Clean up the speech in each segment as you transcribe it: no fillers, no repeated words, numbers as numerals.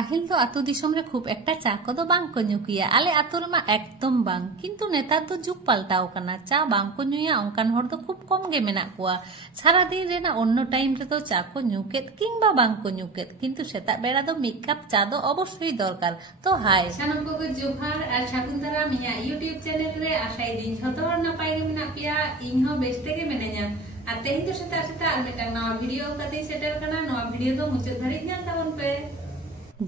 पाहिल तो आतु दिसम रे खूब एकटा चा को बांग को ᱧᱩ किया आले आतु रे मा एकदम बांग किंतु नेतार तो जुग पाल्टाव कना चा बांग को ᱧᱩᱭᱟ ओंकान हर तो खूब कम गे मेना कुआ सारा दिन रेना अन्य टाइम रे तो चा को ᱧᱩ केत किंबा बांग को ᱧᱩ केत किंतु सेता बेड़ा दो मिड कप चा दो अवश्य दरकार तो हाय सानम को जोहार आर सागुनतारा मिया यूट्यूब चैनल रे आशाई दिन झतो हर नापाय गे मेना पिया इन हो बेस्ते गे मेने냐 आ तेहि तो सेता सेता आर मेटा नवा वीडियो कते सेटर कना नवा वीडियो तो मुचाद धरि ᱧᱮᱞ ताबन पे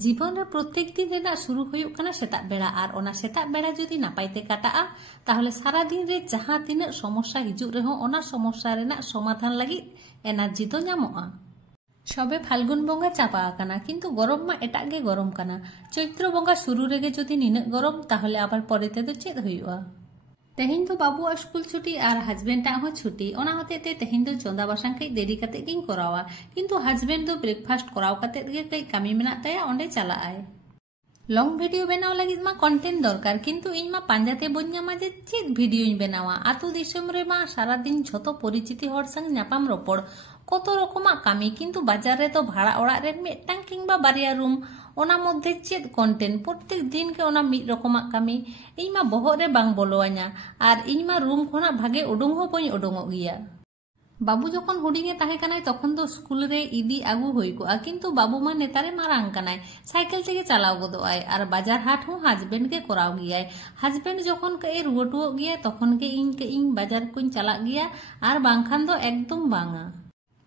जीवन रे प्रत्येक दिन रेना शुरू हुयुक कना सेता बेड़ा आर ओना सेता बेड़ा जदि नापायते काटाआ ताहले सारा दिन रे जहां तिना समस्या हिजुक रेहो ओना समस्या रेना समाधान लगी एनार्जी तो ᱧᱟᱢᱚᱜᱼᱟ। सबे फाल्गुन बंगा चापा आकाना किंतु गरम मा एटाग गे गरम काना चैत्र बंगा शुरू रेगे जदि निनाग गरम ताहले आबार परेते तो चेद हुयुआ। तेहिन तो बाबू स्कूल छुट्टी और हजबेंड हो छुट्टी ओना होते तेहिन तो चंदा बासांग कई देरी कते गिन करावा किंतु हजबेंड तो ब्रेकफास्ट कराव कते गे कई कामी मेना ताया ओंडे चला आय। लॉन्ग वीडियो बनाव लगित मा कंटेंट दरकार किंतु इन मा पांजाते बन ᱧᱟᱢᱟ जे चेद वीडियो बनावा आतु दिसम रे मा सारा दिन झतो परिचिति हर संग ᱧᱟᱯᱟᱢ रोपड़ कत रकमा कामी किंतु बाजार रे तो भाड़ा ओड़ा रे मिदटांग किंबा बारिया रूम ओना मध्य चेद कंटेंट प्रत्येक दिन के ओना मिद रकमा कामी इन मा बहर रे बांग बोलोआña आर इन मा रूम खोना भागे उडुंग हो बई उडुंगो गिया। बाबू जखन हुडिंगे ताहे कनाय तखन तो स्कूल रे इदी आगु होई कोआ किंतु बाबू मा नेतारे मारांग कनाय साइकेल तेगे चलाव गदोआय आर बाजार हाट हो हजबेंड के कराव गियाय। हजबेंड जखन के रुवटुओ गिया तखन के इन बाजार कोइन चला गिया आर बांखान दो एकदम बांगा।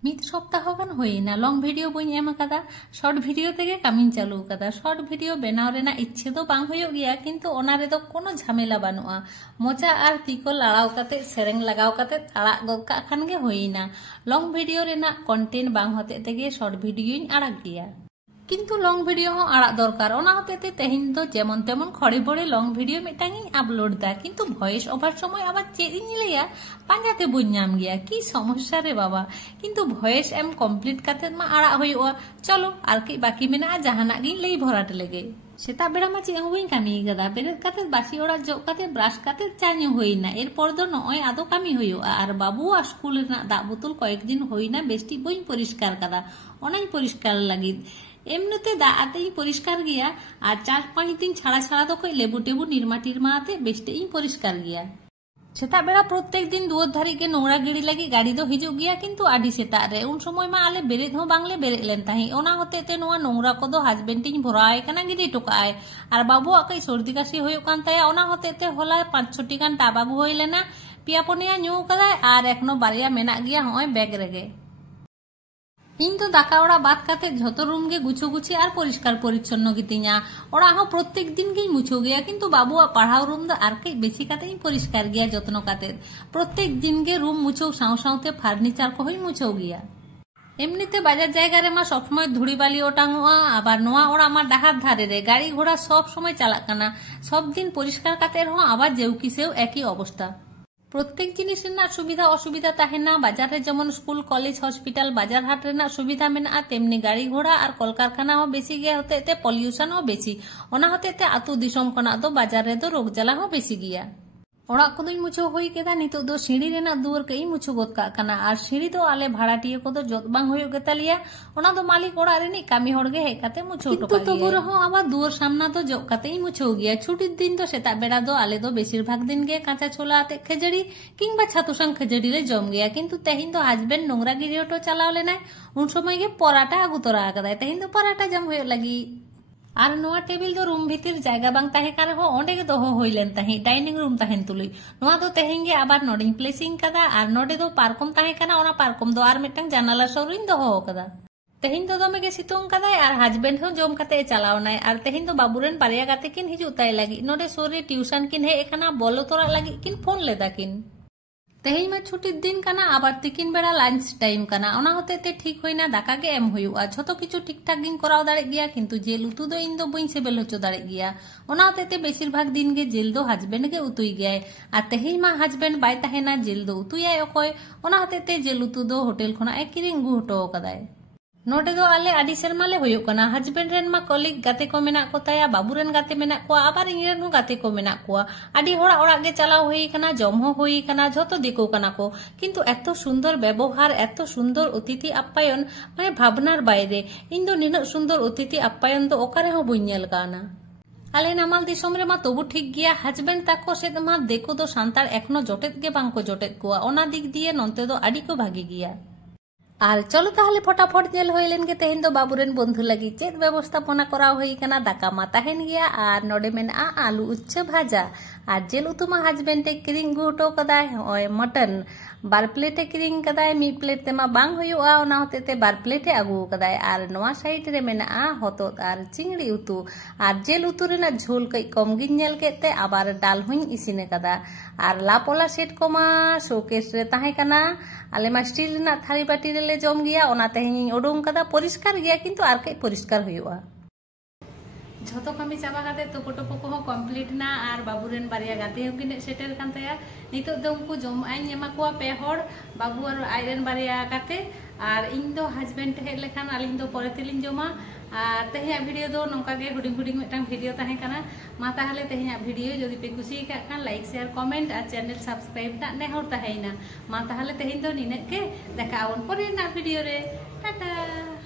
मिद सप्ताह गान होइना लॉन्ग वीडियो बई एम कादा शॉर्ट वीडियो तेगे कामिन चालू कादा शॉर्ट वीडियो बनाव रेना इच्छे तो बांग होयो गिया किंतु ओना रे दो कोनो झमेला बानुआ मोचा आर तीको लाड़ाव काते सेरेंग लगाव काते ताड़ा गद का खान गे होइना। लॉन्ग वीडियो रेना कंटेंट बांग होते तेगे शॉर्ट वीडियो इन आड़ाग गिया किंतु लॉन्ग वीडियो हो आड़ा दरकार ओना होते तेहिन तो जेमन तेमन खड़े बड़े लॉन्ग वीडियो मिटांग इन अपलोड दा किंतु वॉइस ओवर समय आबार चेद इन लैया पांजाते बन ᱧᱟᱢ गया की समस्या रे बाबा किंतु वॉइस एम कमप्लीट काते मा आड़ा होयुआ चलो आर की बाकी मेना जहाना गिन लई भराट लेगे। सेता बेड़ा मा चेद होई कामी गदा बेरेद काते बासी ओड़ा जो काते ब्राश काते चा ᱧᱩ होइना एरपर दो नय आदो कामी होयुआ आर बाबू स्कूल रेना दा बोतल कयेक दिन होइना बेस्टी बई परिष्कार कादा ओनाई परिष्कार लागिद एमनिते दा आते परिष्कार गया और 4-5 दिन छाड़ा छाड़ा तो कोई लेबू टेबू निरमा टिरमा आते बेस्टे परिष्कार गया। सेता बेड़ा प्रत्येक दिन दुआर धारी के नोंगरा गिड़ी लगी गाड़ी दो हिजुग गया किंतु आडी सेता रे उन समय मा आले बेरेद हो बांगले बेरेद लेन ताही ओना होते ते नोआ नोंगरा को दो हस्बैंड टिन भराय कना गिड़ी टोकाय आर बाबू आकई सर्दी काशी होयो कान ताया ओना होते ते होला 5-6टी गान टाबागु होय लेना पिया पनिया ᱧᱩ कदाय आर एखनो बारिया मेना गया होय बैग रेगे। इन तो दाका ओड़ा बात काते झतो रूम गे गुछो गुछी और परिष्कार परिच्छन्न गितिኛ ओड़ा हो प्रत्येक दिन गे मुछो गया किंतु बाबुआ पढ़ाव रूम दा आर के बेसी काते परिष्कार गया जत्न काते प्रत्येक दिन गे रूम मुछो साव सावते फार्निचार को होई मुछो गया। एमनिते बाजार जायगा रे मा सब समय धुड़ी बाली ओटांगोआ आबार नोआ ओड़ा मा डाहार धारे रे गाड़ी घोड़ा सब समय चालाक काना सब दिन परिष्कार काते रहो आबार जेउकिसेও একই अवस्था। प्रत्येक जिनिस रेना सुविधा असुविधा ताहेना बाजार रे जेमन स्कूल कॉलेज हॉस्पिटल बाजार हाट रेना सुविधा मेना तेमनी गाड़ी घोड़ा और कलकारखाना हो बेसी गया होते ते पॉल्यूशन हो बेसी ओना होते ते आतु दिसम खना दो बाजार रे दो रोग जला हो बेसी गया। ओड़ा को दुई मुछो होई केदा नितो दो सीढ़ी रेना दुआर कई मुछो गोद का कना आर सीढ़ी दो आले भाड़ाटिया को दो जोत बांग होयो गेतालिया ओना दो मालिक ओड़ा रेनी कामी होड़गे हे काते मुछो टोका तो तबु रहो आबा दुआर सामना तो जो काते ही मुछो गया। छुट्टिर दिन तो सेता बेड़ा दो आले दो बेशिरभाग दिन गे काঁচা छोला आते खेजड़ी किंबा छातु संग खेजड़ी ले जम गया किंतु तेहिन तो हस्बैंड नोंगरा गिरी ऑटो चलाव लेनाय उन समय गे पराटा आगु तोरा आकादाय तेहिन तो पराटा जम होयो लगी आर नोआ टेबिल दो रूम भीतर जायगा बांग ताहे कारे हो ओंडे गे दोहो होइलेन ताहे डाइनिंग रूम ताहेन तुलुई नोआ दो तेहिन गे आबार नोडिंग प्लेसिंग कादा आर नोडे दो पारकम ताहे काना ओना पारकम दो आर मिदटांग जानाला सौरिन दोहो कादा। तेहिन तो दमे गे सितुंग कादाय आर हस्बैंड हो जम काते चलावनाय आर तेहिन तो बाबुरेन बारिया गाते किन हिजु ताय लागी नोडे सोरे ट्यूशन किन हे एकाना बोलो तोरा लागी किन फोन लेदा किन तेहिन मा छुट्टिर दिन काना आबार तिकिन बेड़ा लांच टाइम काना ओना होते ते ठीक होइना दाका गे एम होयुआ झतो किछु ठीक ठाक गिन कराव दाड़े गया किंतु जेल उतु दो इन दो बई सेबेल होचो दाड़े गया ओना होते ते बेशिरभाग दिन गे जेल दो हस्बैंड गे उतुई गयाय आर तेहिन मा हस्बैंड बाय ताहेना जेल दो उतुयाय अकय ओना होते ते जेल उतु दो होटेल खना ए किरिंग गु हटो कदाय। नोडे दो आले आदि सेरमा ले हुयुक कना हस्बैंड रेन मा कलिग गाते को मेना को ताया बाबू रेन गाते मेना को आबार इन रेन हो गाते को मेना को आदि होड़ा ओड़ा गे चलाव हुई कना जम हो हुई कना झोतो दिको कना को किंतु एतो सुंदर व्यवहार एतो सुंदर अतिथि आप्यायन माने भावनार बाइरे इन दो निना सुंदर अतिथि आप्यायन दो ओकारे हो बइñ नेल काना आले नामाल दिसोम रे मा तबु ठीक गिया हस्बैंड ताको सेद मा देखो दो सांतार एखनो जटेत गे बांको जटेत कुआ ओना दिक दिए नोंते दो आदि को भागी गिया और चलो ताहले फटाफट नेल होइलेन गे तेहेन दो बाबूरेन बंधु लगी चेत व्यवस्थापना कराव हुई कना दाका मा ताहेन गिया और नोडे मेना आलू उच्च भाजा और जेल उतु मा हस्बैंड किरिंग गुटो कदाय ओय मटन बार प्लेटे किरिंग कदाय मी प्लेट तेमा बांग हुयुआ ओना होतेते बार प्लेटे आगु कदाय और नोआ साइड रे मेना हतोत और चिंगड़ी उतु और जेल उतु रेना झोल कई कम गिन नेल केते आबार डाल हुई इसिने कदा और लापोला सेट कोमा शोकेस रे ताहे कना आले मा स्टील रेना थारी बाटी रे ले जम गिया ओना तेहेनी ओडोंग कदा परिष्कार गिया किंतु आर कई परिष्कार हुयुआ झोतो कमी चाबा काते तोपो टोपो को कमप्लीट ना और बाबूरेन बारिया गाते होकिन सेटेर कान ताया नितो दो उनको जम आइन एमा को पे हर बाबू और आइरेन बारिया काते और इन दो हस्बैंड हे लेखान आलिन दो परे तेलिन जमा और तेहेया वीडियो दो नोंका गे हुडिंग हुडिंग मिटांग वीडियो ताहे कना मा ताहले तेहेया वीडियो जदि पे कुसी का खान लाइक शेयर कमेंट और चैनल सब्सक्राइब ता नेहर ताहेना मा ताहले तेहेन दो निने के देखा आवन परे ना वीडियो रे टाटा।